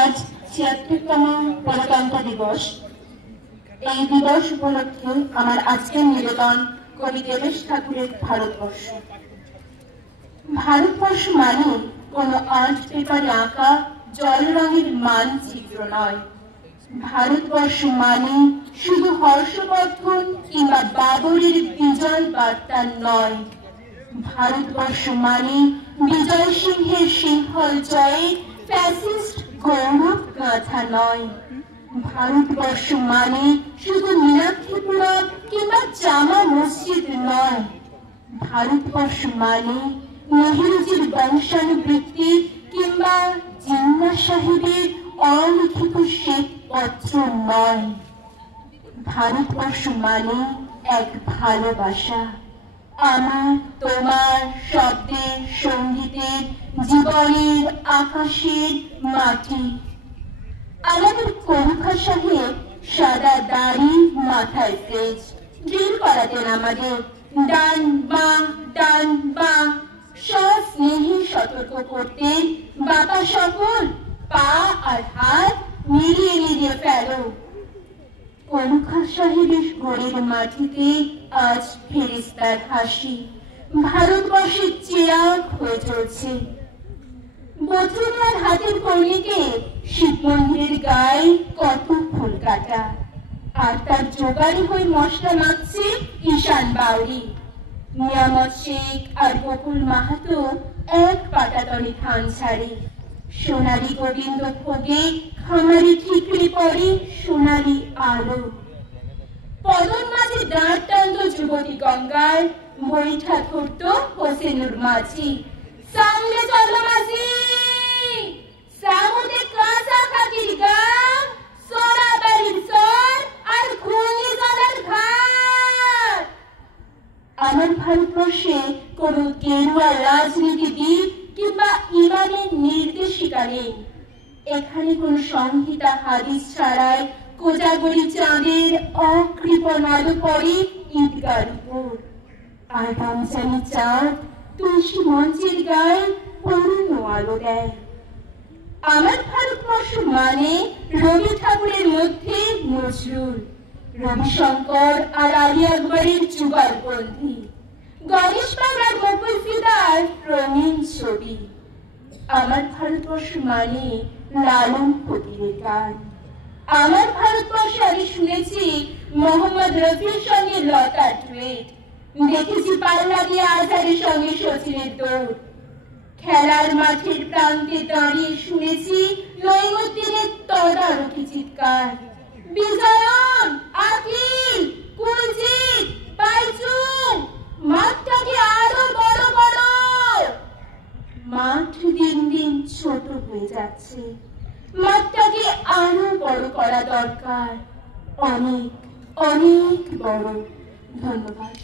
আজ ৭৬তম গণতন্ত্র দিবস। এই দিবস উপলক্ষে আমার আজকের নিবেদন কবি দেবেশ ঠাকুরের ভারতবর্ষ। ভারতবর্ষ মানে কোনো আর্ট পেপারে আঁকা জল রঙের মানচিত্র নয়। ভারতবর্ষ মানে শুধু হর্ষবর্ধন কিংবা বাবরের বিজয় বার্তা নয়। ভারতবর্ষ মানে বিজয় সিংহের সিংহল জয়ে ফ্যাসিস্ট গৌরব গাথা নয়। ভারতবর্ষ মানে শুধু মীনাক্ষীপুরা কিংবা জামা মসজিদ নয়। ভারতবর্ষ মানে নেহেরুজির বংশানুবৃত্তি কিংবা জিন্না সাহেবের অলিখিত শ্বেতপত্র নয়। ভারতবর্ষ মানে এক ভালোবাসা, আমার তোমার শব্দের, সঙ্গীতের, জীবনের, আকাশের, মাটি। আমাদের কলুখা সাহেব সাদা দাড়ি, মাথায় ফ্রেজ, ড্রিল করাতেন আমাদের ডান বাঁ ডান বাঁ। স্নেহে সতর্ক করতেন, বাবা সকল পা আর হাত মিলিয়ে মিলিয়ে ফেলো। কলুখা সাহেবের গড়ের মাটিতে আজ ফেরেশতার হাসি ভারতবর্ষের চিরাগ হয়ে চলছে। বধূর হাতের কর্ণিকে শিব মন্দিরের গায়ে কত ফুল কাটা, আর তার জোগাড়ি হয়ে মশলা মাখছে ঈশান বাউরি। নিয়ামত শেখ আর বকুল মাহাতো এক পাটাতনে ধান ছাড়ে। সোনালী গোবিন্দ ভোগে খামারি ঠিকরে পড়ে সোনালী আলো। পদন মাঝে দাঁড় টানত যুবতী গঙ্গার, বৈঠা ধরত হোসেনুর মাঝি। সামনে চলো মাঝি, সামুদে কাঁচা কাকির গাম, সোনা বাড়ির সর আর ঘূর্ণি জলের ঘাট। আমার ভারতবর্ষে কোন গেরুয়া রাজনীতিবিদ কিংবা ইমামের নির্দেশিকা নেই। এখানে কোন সংহিতা হাদিস ছাড়াই কোজাগরি চাঁদের অকৃপণ আলো পড়ে ঈদগার উপর, আর রমজানি চাঁদ তুলসী মঞ্চের গায়ে পূর্ণ আলো দেয়। আমার ভারতবর্ষ মানে রবি ঠাকুরের মধ্যে নজরুল, রবিশঙ্কর আর আলী আকবরের যুগলবন্দী, গণেশ বাংলার মুকুল ফিদার রঙিন ছবি। আমার ভারতবর্ষ মানে লালন ফকিরের গান। আমার ভারতবর্ষে আমি শুনেছি মোহাম্মদ রফির সঙ্গে লতার ডুয়েট, দেখেছি পাল্লা দিয়ে আজহারের সঙ্গে শচীনের দৌড়। খেলার মাঠের প্রান্তে দাঁড়িয়ে শুনেছি নঈমুদ্দিনের তদারকি চিৎকার। বিজয়ন, আকিল, কুলজিৎ, বাইচুং, মাঠটাকে আরো বড় করো। মাঠ দিন দিন ছোট হয়ে যাচ্ছে, মাঠটাকে আরো বড় করা দরকার, অনেক অনেক বড়। ধন্যবাদ।